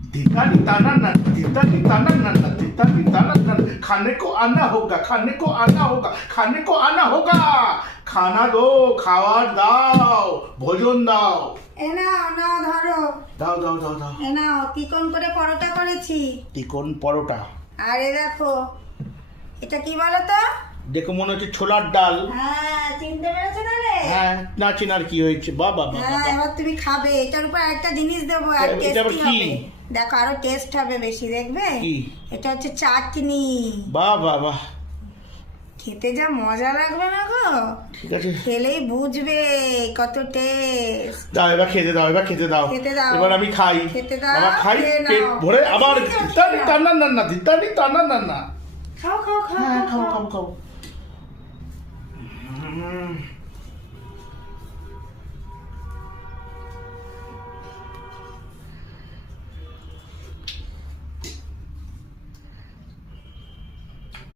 दितानी ताना ना दितानी ताना ना ना दितानी ताना ना खाने को आना होगा खाने को आना होगा खाने को आना होगा खाना दो खाবার দাও ভোজন দাও এ নাও নাও ধরো দাও দাও দাও দাও এ নাও চিকন করে পরোটা করেছি চিকন পরোটা আরে দেখো এটা কি বলো তো দেখো মনে হচ্ছে ছোলার ডাল হ্যাঁ চিনতে পেরেছো না রে হ্যাঁ না চিনার কি হয়েছে বাবা হ্যাঁ বাবা এবার তুমি খাবে এটার উপর একটা জিনিস দেবো আর এটা আবার টেস্টি কি? হবে দেখো আরো টেস্ট হবে বেশি দেখবে কি? এটা হচ্ছে চাটনি বাবা বাবা খেতে যা মজা লাগবে না গো ঠিক আছে খেলেই বুঝবে কত টেস্ট দাও এবার খেতে দাও এবার খেতে দাও খেতে দাও। এবার আমি খাই খেতে দাও, বাবা খাই খেয়ে নাও। পেট ভরে আবার খেতে দাও, দিতানি খেয়ে নাও। টানা না না দিতানি টানা না না খাও খাও খাও হ্যাঁ খাও খাও খাও খাও